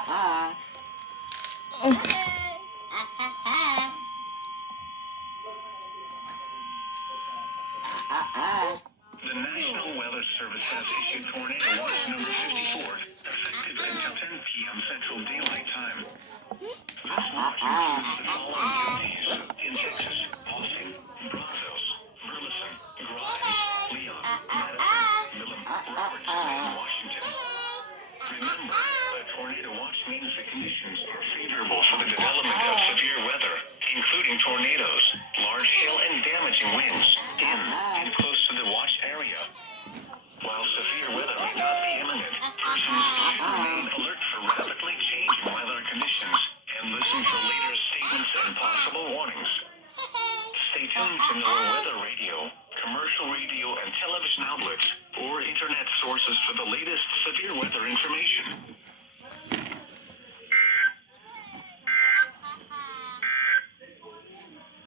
The National Weather Service has issued Tornado Watch number 54, effective until 10 p.m. Central Daylight Time. This watch includes the following counties in Texas: Austin, Brazos, Burleson, Grimes, Leon, Madison, Milam, Robertson, and Washington. Remember, a tornado watch means the conditions are favorable for the development of severe weather, including tornadoes, large hail, and damaging winds in and close to the watch area. While severe weather may not be imminent, persons should remain alert for rapidly changing weather conditions and listen for later statements and possible warnings. Stay tuned to our weather radio, commercial radio, and television outlets or internet sources for the latest severe weather information.